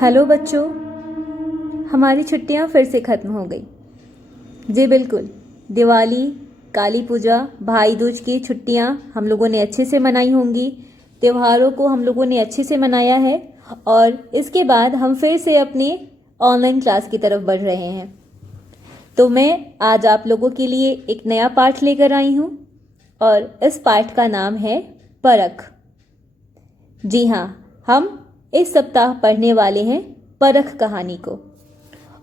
Hello बच्चों, हमारी छुट्टियां फिर से ख़त्म हो गई। जी बिल्कुल, दिवाली, काली पूजा, भाई दूज की छुट्टियां हम लोगों ने अच्छे से मनाई होंगी। त्योहारों को हम लोगों ने अच्छे से मनाया है और इसके बाद हम फिर से अपने ऑनलाइन क्लास की तरफ बढ़ रहे हैं। तो मैं आज आप लोगों के लिए एक नया पाठ लेकर आई हूँ और इस पाठ का नाम है परख। जी हाँ, हम इस सप्ताह पढ़ने वाले हैं परख कहानी को।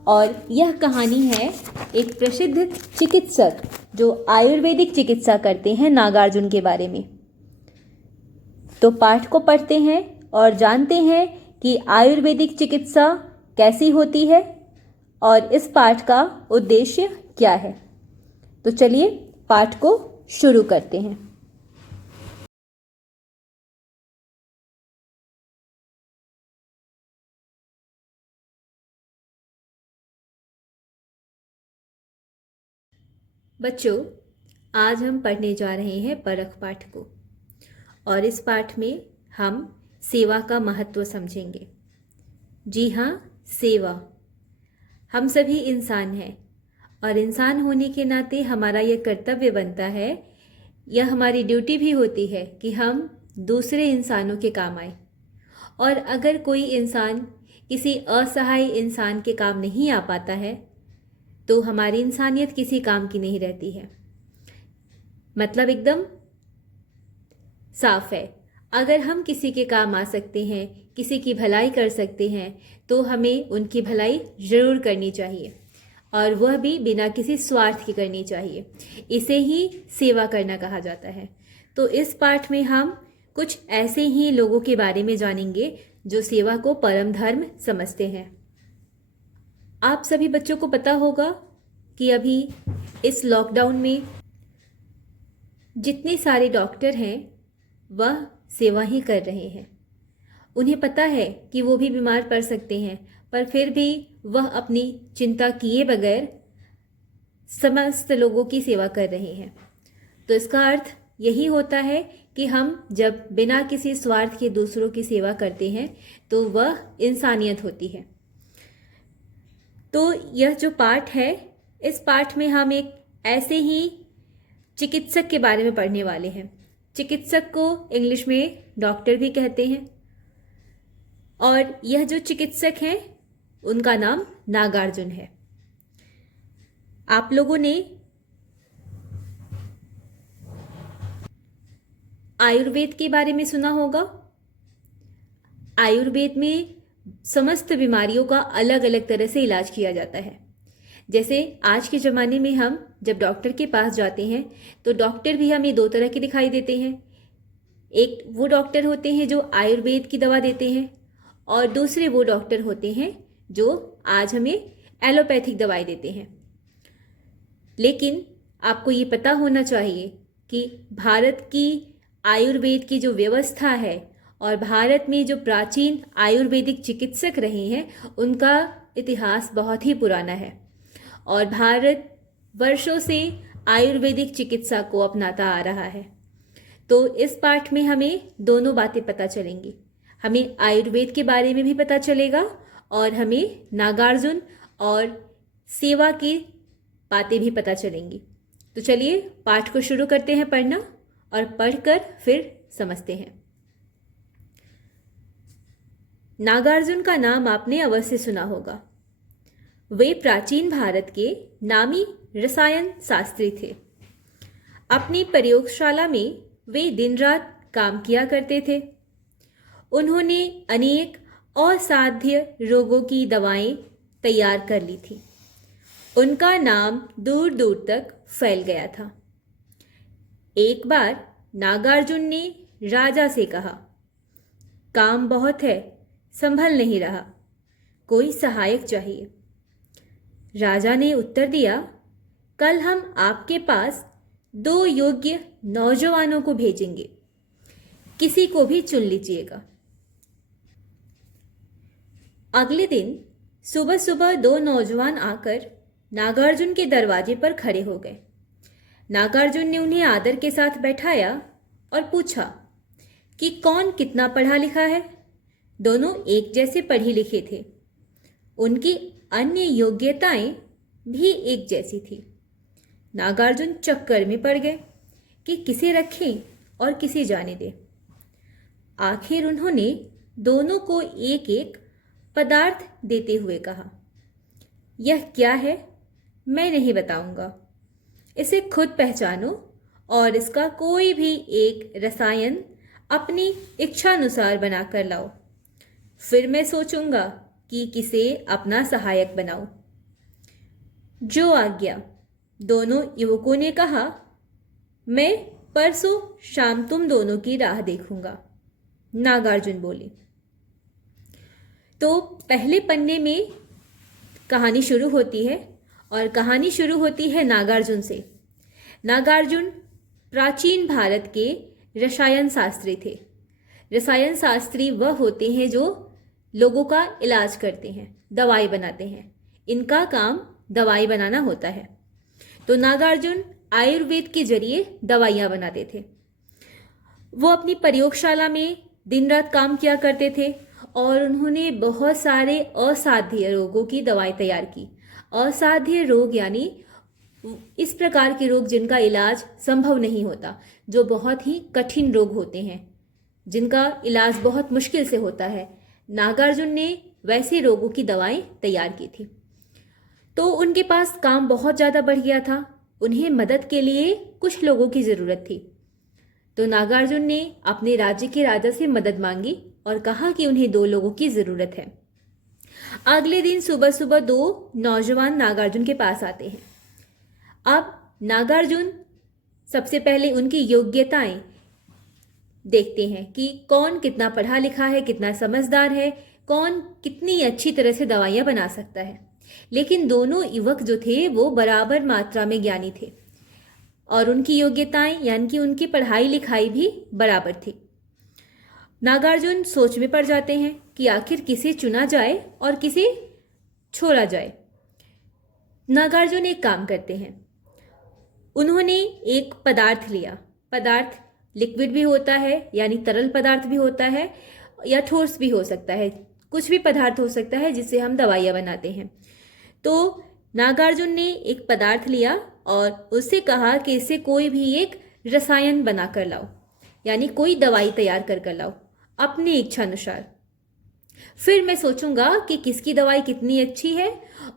और यह कहानी है एक प्रसिद्ध चिकित्सक जो आयुर्वेदिक चिकित्सा करते हैं, नागार्जुन के बारे में। तो पाठ को पढ़ते हैं और जानते हैं कि आयुर्वेदिक चिकित्सा कैसी होती है और इस पाठ का उद्देश्य क्या है। तो चलिए पाठ को शुरू करते हैं। बच्चों, आज हम पढ़ने जा रहे हैं परख पाठ को और इस पाठ में हम सेवा का महत्व समझेंगे। जी हाँ, सेवा। हम सभी इंसान हैं और इंसान होने के नाते हमारा यह कर्तव्य बनता है, यह हमारी ड्यूटी भी होती है कि हम दूसरे इंसानों के काम आए। और अगर कोई इंसान किसी असहाय इंसान के काम नहीं आ पाता है तो हमारी इंसानियत किसी काम की नहीं रहती है। मतलब एकदम साफ है। अगर हम किसी के काम आ सकते हैं, किसी की भलाई कर सकते हैं, तो हमें उनकी भलाई ज़रूर करनी चाहिए और वह भी बिना किसी स्वार्थ के करनी चाहिए। इसे ही सेवा करना कहा जाता है। तो इस पाठ में हम कुछ ऐसे ही लोगों के बारे में जानेंगे जो सेवा को परम धर्म समझते हैं। आप सभी बच्चों को पता होगा कि अभी इस लॉकडाउन में जितने सारे डॉक्टर हैं वह सेवा ही कर रहे हैं। उन्हें पता है कि वो भी बीमार पड़ सकते हैं, पर फिर भी वह अपनी चिंता किए बगैर समस्त लोगों की सेवा कर रहे हैं। तो इसका अर्थ यही होता है कि हम जब बिना किसी स्वार्थ के दूसरों की सेवा करते हैं तो वह इंसानियत होती है। तो यह जो पाठ है, इस पाठ में हम एक ऐसे ही चिकित्सक के बारे में पढ़ने वाले हैं। चिकित्सक को इंग्लिश में डॉक्टर भी कहते हैं और यह जो चिकित्सक हैं उनका नाम नागार्जुन है। आप लोगों ने आयुर्वेद के बारे में सुना होगा। आयुर्वेद में समस्त बीमारियों का अलग अलग तरह से इलाज किया जाता है। जैसे आज के ज़माने में हम जब डॉक्टर के पास जाते हैं तो डॉक्टर भी हमें दो तरह के दिखाई देते हैं। एक वो डॉक्टर होते हैं जो आयुर्वेद की दवा देते हैं और दूसरे वो डॉक्टर होते हैं जो आज हमें एलोपैथिक दवाई देते हैं। लेकिन आपको ये पता होना चाहिए कि भारत की आयुर्वेद की जो व्यवस्था है और भारत में जो प्राचीन आयुर्वेदिक चिकित्सक रहे हैं उनका इतिहास बहुत ही पुराना है और भारत वर्षों से आयुर्वेदिक चिकित्सा को अपनाता आ रहा है। तो इस पाठ में हमें दोनों बातें पता चलेंगी। हमें आयुर्वेद के बारे में भी पता चलेगा और हमें नागार्जुन और सेवा की बातें भी पता चलेंगी। तो चलिए पाठ को शुरू करते हैं पढ़ना और पढ़कर फिर समझते हैं। नागार्जुन का नाम आपने अवश्य सुना होगा। वे प्राचीन भारत के नामी रसायन शास्त्री थे। अपनी प्रयोगशाला में वे दिन रात काम किया करते थे। उन्होंने अनेक असाध्य रोगों की दवाएं तैयार कर ली थी। उनका नाम दूर दूर तक फैल गया था। एक बार नागार्जुन ने राजा से कहा, काम बहुत है, संभल नहीं रहा, कोई सहायक चाहिए। राजा ने उत्तर दिया, कल हम आपके पास 2 योग्य नौजवानों को भेजेंगे, किसी को भी चुन लीजिएगा। अगले दिन सुबह सुबह 2 नौजवान आकर नागार्जुन के दरवाजे पर खड़े हो गए। नागार्जुन ने उन्हें आदर के साथ बैठाया और पूछा कि कौन कितना पढ़ा लिखा है। दोनों एक जैसे पढ़े लिखे थे। उनकी अन्य योग्यताएं भी एक जैसी थी। नागार्जुन चक्कर में पड़ गए कि किसे रखें और किसे जाने दें। आखिर उन्होंने दोनों को एक एक पदार्थ देते हुए कहा, यह क्या है मैं नहीं बताऊंगा, इसे खुद पहचानो और इसका कोई भी एक रसायन अपनी इच्छानुसार बनाकर लाओ, फिर मैं सोचूंगा कि किसे अपना सहायक बनाऊं। जो आज्ञा। दोनों युवकों ने कहा, मैं परसों शाम तुम दोनों की राह देखूंगा। नागार्जुन बोले। तो पहले पन्ने में कहानी शुरू होती है और कहानी शुरू होती है नागार्जुन से। नागार्जुन प्राचीन भारत के रसायन शास्त्री थे। रसायन शास्त्री वह होते हैं जो लोगों का इलाज करते हैं, दवाई बनाते हैं। इनका काम दवाई बनाना होता है। तो नागार्जुन आयुर्वेद के जरिए दवाइयाँ बनाते थे। वो अपनी प्रयोगशाला में दिन रात काम किया करते थे और उन्होंने बहुत सारे असाध्य रोगों की दवाई तैयार की। असाध्य रोग यानी इस प्रकार के रोग जिनका इलाज संभव नहीं होता, जो बहुत ही कठिन रोग होते हैं, जिनका इलाज बहुत मुश्किल से होता है। नागार्जुन ने वैसे रोगों की दवाएं तैयार की थी। तो उनके पास काम बहुत ज़्यादा बढ़ गया था। उन्हें मदद के लिए कुछ लोगों की ज़रूरत थी। तो नागार्जुन ने अपने राज्य के राजा से मदद मांगी और कहा कि उन्हें 2 लोगों की ज़रूरत है। अगले दिन सुबह सुबह 2 नौजवान नागार्जुन के पास आते हैं। अब नागार्जुन सबसे पहले उनकी योग्यताएं देखते हैं कि कौन कितना पढ़ा लिखा है, कितना समझदार है, कौन कितनी अच्छी तरह से दवाइयाँ बना सकता है। लेकिन दोनों युवक जो थे वो बराबर मात्रा में ज्ञानी थे और उनकी योग्यताएं यानी कि उनकी पढ़ाई लिखाई भी बराबर थी। नागार्जुन सोच में पड़ जाते हैं कि आखिर किसे चुना जाए और किसे छोड़ा जाए। नागार्जुन एक काम करते हैं। उन्होंने एक पदार्थ लिया। पदार्थ लिक्विड भी होता है यानी तरल पदार्थ भी होता है या ठोस भी हो सकता है, कुछ भी पदार्थ हो सकता है जिससे हम दवाइयाँ बनाते हैं। तो नागार्जुन ने एक पदार्थ लिया और उससे कहा कि इससे कोई भी एक रसायन बना कर लाओ, यानी कोई दवाई तैयार कर लाओ अपनी इच्छा अनुसार। फिर मैं सोचूंगा कि किसकी दवाई कितनी अच्छी है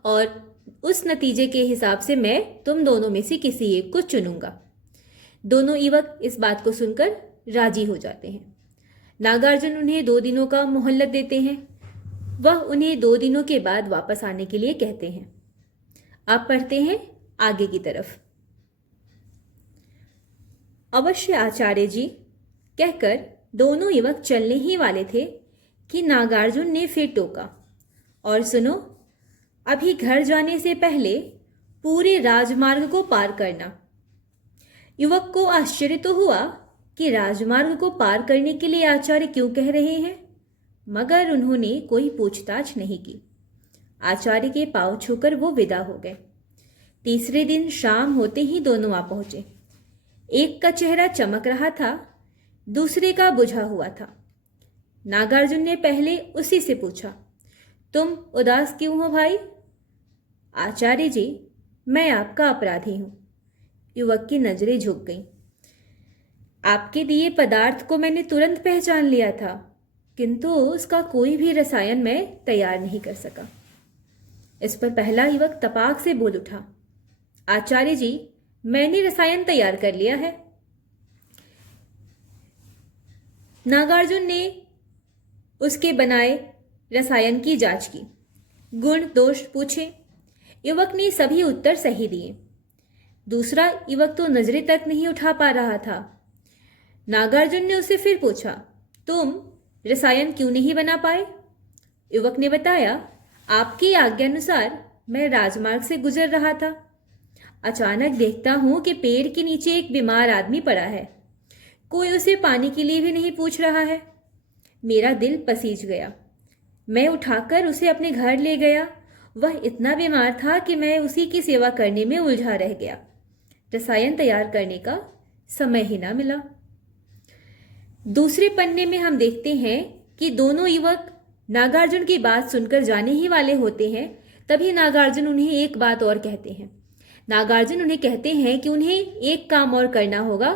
और उस नतीजे के हिसाब से मैं तुम दोनों में से किसी एक को चुनूंगा। दोनों युवक इस बात को सुनकर राजी हो जाते हैं। नागार्जुन उन्हें 2 दिनों का मोहलत देते हैं। वह उन्हें 2 दिनों के बाद वापस आने के लिए कहते हैं। आप पढ़ते हैं आगे की तरफ। अवश्य आचार्य जी कहकर दोनों युवक चलने ही वाले थे कि नागार्जुन ने फिर टोका, और सुनो, अभी घर जाने से पहले पूरे राजमार्ग को पार करना। युवक को आश्चर्य तो हुआ कि राजमार्ग को पार करने के लिए आचार्य क्यों कह रहे हैं, मगर उन्होंने कोई पूछताछ नहीं की। आचार्य के पांव छूकर वो विदा हो गए। तीसरे दिन शाम होते ही दोनों आ पहुंचे। एक का चेहरा चमक रहा था, दूसरे का बुझा हुआ था। नागार्जुन ने पहले उसी से पूछा, तुम उदास क्यों हो भाई? आचार्य जी, मैं आपका अपराधी हूं। युवक की नजरें झुक गईं। आपके दिए पदार्थ को मैंने तुरंत पहचान लिया था, किंतु उसका कोई भी रसायन मैं तैयार नहीं कर सका। इस पर पहला युवक तपाक से बोल उठा, आचार्य जी, मैंने रसायन तैयार कर लिया है। नागार्जुन ने उसके बनाए रसायन की जांच की, गुण दोष पूछे। युवक ने सभी उत्तर सही दिए। दूसरा युवक तो नजरें तक नहीं उठा पा रहा था। नागार्जुन ने उसे फिर पूछा, तुम रसायन क्यों नहीं बना पाए? युवक ने बताया, आपकी आज्ञानुसार मैं राजमार्ग से गुजर रहा था। अचानक देखता हूं कि पेड़ के नीचे एक बीमार आदमी पड़ा है। कोई उसे पानी के लिए भी नहीं पूछ रहा है। मेरा दिल पसीज गया। मैं उठाकर उसे अपने घर ले गया। वह इतना बीमार था कि मैं उसी की सेवा करने में उलझा रह गया। रसायन तैयार करने का समय ही ना मिला। दूसरे पन्ने में हम देखते हैं कि दोनों युवक नागार्जुन की बात सुनकर जाने ही वाले होते हैं, तभी नागार्जुन उन्हें एक बात और कहते हैं। नागार्जुन उन्हें कहते हैं कि उन्हें एक काम और करना होगा,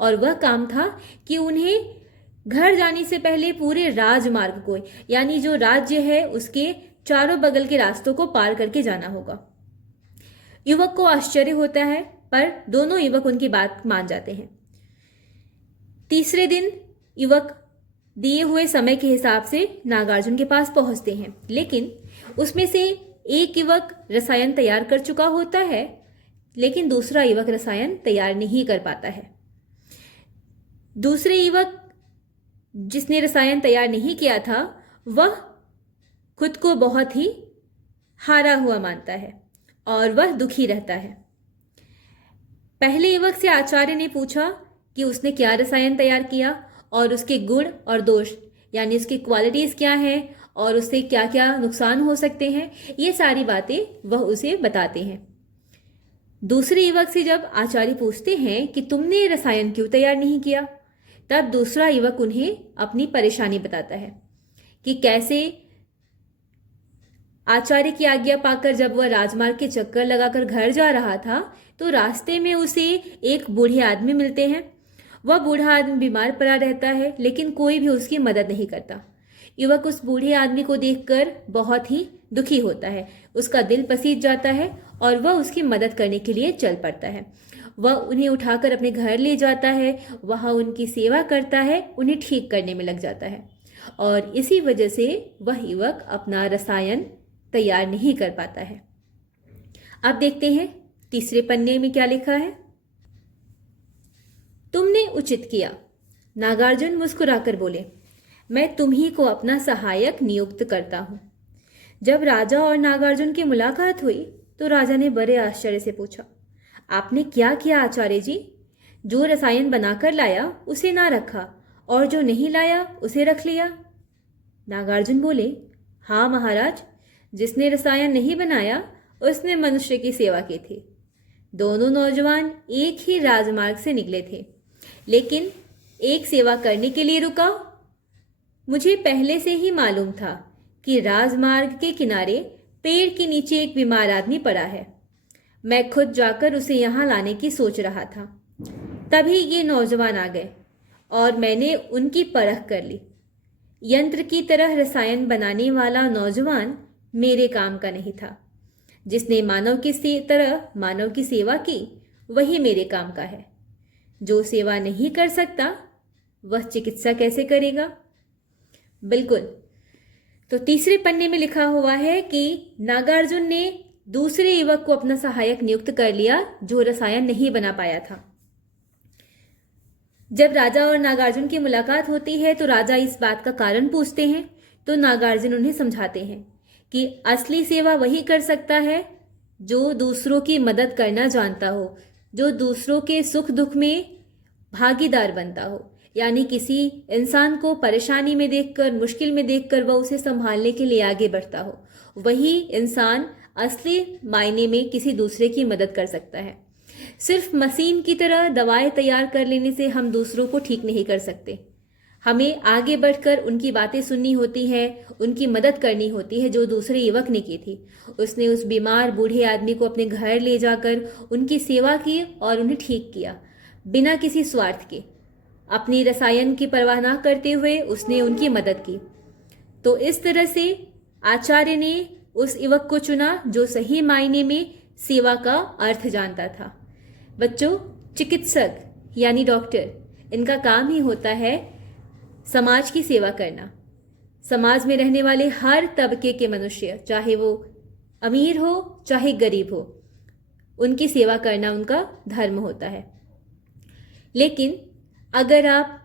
और वह काम था कि उन्हें घर जाने से पहले पूरे राजमार्ग को, यानी जो राज्य है उसके चारों बगल के रास्तों को पार करके जाना होगा। युवक को आश्चर्य होता है, पर दोनों युवक उनकी बात मान जाते हैं। तीसरे दिन युवक दिए हुए समय के हिसाब से नागार्जुन के पास पहुंचते हैं, लेकिन उसमें से एक युवक रसायन तैयार कर चुका होता है, लेकिन दूसरा युवक रसायन तैयार नहीं कर पाता है। दूसरे युवक जिसने रसायन तैयार नहीं किया था, वह खुद को बहुत ही हारा हुआ मानता है और वह दुखी रहता है। पहले युवक से आचार्य ने पूछा कि उसने क्या रसायन तैयार किया और उसके गुण और दोष, यानी उसकी क्वालिटीज क्या हैं और उससे क्या क्या नुकसान हो सकते हैं, ये सारी बातें वह उसे बताते हैं। दूसरे युवक से जब आचार्य पूछते हैं कि तुमने रसायन क्यों तैयार नहीं किया, तब दूसरा युवक उन्हें अपनी परेशानी बताता है कि कैसे आचार्य की आज्ञा पाकर जब वह राजमार्ग के चक्कर लगाकर घर जा रहा था, तो रास्ते में उसे एक बूढ़े आदमी मिलते हैं। वह बूढ़ा आदमी बीमार पड़ा रहता है, लेकिन कोई भी उसकी मदद नहीं करता। युवक उस बूढ़े आदमी को देखकर बहुत ही दुखी होता है, उसका दिल पसीज जाता है और वह उसकी मदद करने के लिए चल पड़ता है। वह उन्हें उठाकर अपने घर ले जाता है, वहाँ उनकी सेवा करता है, उन्हें ठीक करने में लग जाता है, और इसी वजह से वह युवक अपना रसायन तैयार नहीं कर पाता है। अब देखते हैं तीसरे पन्ने में क्या लिखा है। तुमने उचित किया, नागार्जुन मुस्कुराकर बोले, मैं तुम्ही को अपना सहायक नियुक्त करता हूं। जब राजा और नागार्जुन की मुलाकात हुई तो राजा ने बड़े आश्चर्य से पूछा, आपने क्या किया आचार्य जी? जो रसायन बनाकर लाया उसे ना रखा और जो नहीं लाया उसे रख लिया। नागार्जुन बोले, हाँ महाराज, जिसने रसायन नहीं बनाया उसने मनुष्य की सेवा की थी। दोनों नौजवान एक ही राजमार्ग से निकले थे, लेकिन एक सेवा करने के लिए रुका। मुझे पहले से ही मालूम था कि राजमार्ग के किनारे पेड़ के नीचे एक बीमार आदमी पड़ा है। मैं खुद जाकर उसे यहाँ लाने की सोच रहा था, तभी ये नौजवान आ गए और मैंने उनकी परख कर ली। यंत्र की तरह रसायन बनाने वाला नौजवान मेरे काम का नहीं था। जिसने मानव की तरह मानव की सेवा की वही मेरे काम का है। जो सेवा नहीं कर सकता वह चिकित्सा कैसे करेगा? बिल्कुल। तो तीसरे पन्ने में लिखा हुआ है कि नागार्जुन ने दूसरे युवक को अपना सहायक नियुक्त कर लिया जो रसायन नहीं बना पाया था। जब राजा और नागार्जुन की मुलाकात होती है तो राजा इस बात का कारण पूछते हैं, तो नागार्जुन उन्हें समझाते हैं कि असली सेवा वही कर सकता है जो दूसरों की मदद करना जानता हो, जो दूसरों के सुख दुख में भागीदार बनता हो, यानी किसी इंसान को परेशानी में देखकर, मुश्किल में देखकर वह उसे संभालने के लिए आगे बढ़ता हो। वही इंसान असली मायने में किसी दूसरे की मदद कर सकता है। सिर्फ मशीन की तरह दवाएं तैयार कर लेने से हम दूसरों को ठीक नहीं कर सकते। हमें आगे बढ़कर उनकी बातें सुननी होती है, उनकी मदद करनी होती है, जो दूसरे युवक ने की थी। उसने उस बीमार बूढ़े आदमी को अपने घर ले जाकर उनकी सेवा की और उन्हें ठीक किया, बिना किसी स्वार्थ के। अपनी रसायन की परवाह न करते हुए उसने उनकी मदद की। तो इस तरह से आचार्य ने उस युवक को चुना जो सही मायने में सेवा का अर्थ जानता था। बच्चों, चिकित्सक यानी डॉक्टर, इनका काम ही होता है समाज की सेवा करना। समाज में रहने वाले हर तबके के मनुष्य, चाहे वो अमीर हो चाहे गरीब हो, उनकी सेवा करना उनका धर्म होता है। लेकिन अगर आप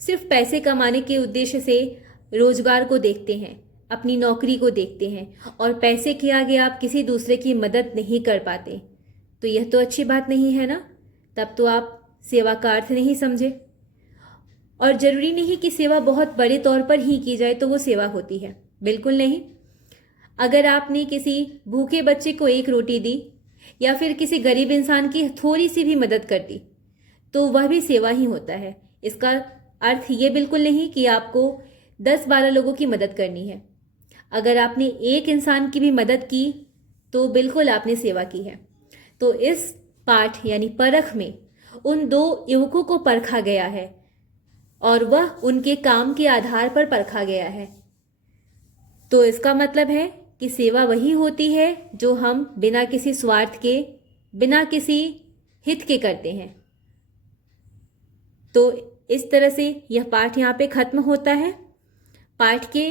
सिर्फ पैसे कमाने के उद्देश्य से रोजगार को देखते हैं, अपनी नौकरी को देखते हैं और पैसे के आगे आप किसी दूसरे की मदद नहीं कर पाते, तो यह तो अच्छी बात नहीं है ना। तब तो आप सेवा का अर्थ नहीं समझे। और जरूरी नहीं कि सेवा बहुत बड़े तौर पर ही की जाए तो वो सेवा होती है, बिल्कुल नहीं। अगर आपने किसी भूखे बच्चे को एक रोटी दी या फिर किसी गरीब इंसान की थोड़ी सी भी मदद कर दी, तो वह भी सेवा ही होता है। इसका अर्थ ये बिल्कुल नहीं कि आपको 10-12 लोगों की मदद करनी है। अगर आपने एक इंसान की भी मदद की तो बिल्कुल आपने सेवा की है। तो इस पाठ यानी परख में उन 2 युवकों को परखा गया है और वह उनके काम के आधार पर परखा गया है। तो इसका मतलब है कि सेवा वही होती है जो हम बिना किसी स्वार्थ के, बिना किसी हित के करते हैं। तो इस तरह से यह पाठ यहाँ पे खत्म होता है। पाठ के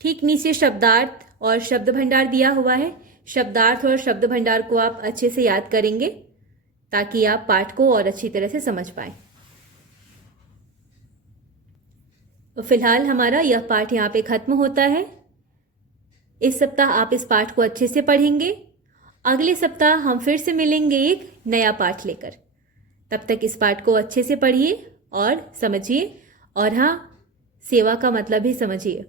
ठीक नीचे शब्दार्थ और शब्द भंडार दिया हुआ है। शब्दार्थ और शब्द भंडार को आप अच्छे से याद करेंगे ताकि आप पाठ को और अच्छी तरह से समझ पाएं। फिलहाल हमारा यह पाठ यहाँ पे खत्म होता है। इस सप्ताह आप इस पाठ को अच्छे से पढ़ेंगे। अगले सप्ताह हम फिर से मिलेंगे एक नया पाठ लेकर। तब तक इस पाठ को अच्छे से पढ़िए और समझिए, और हाँ, सेवा का मतलब भी समझिए।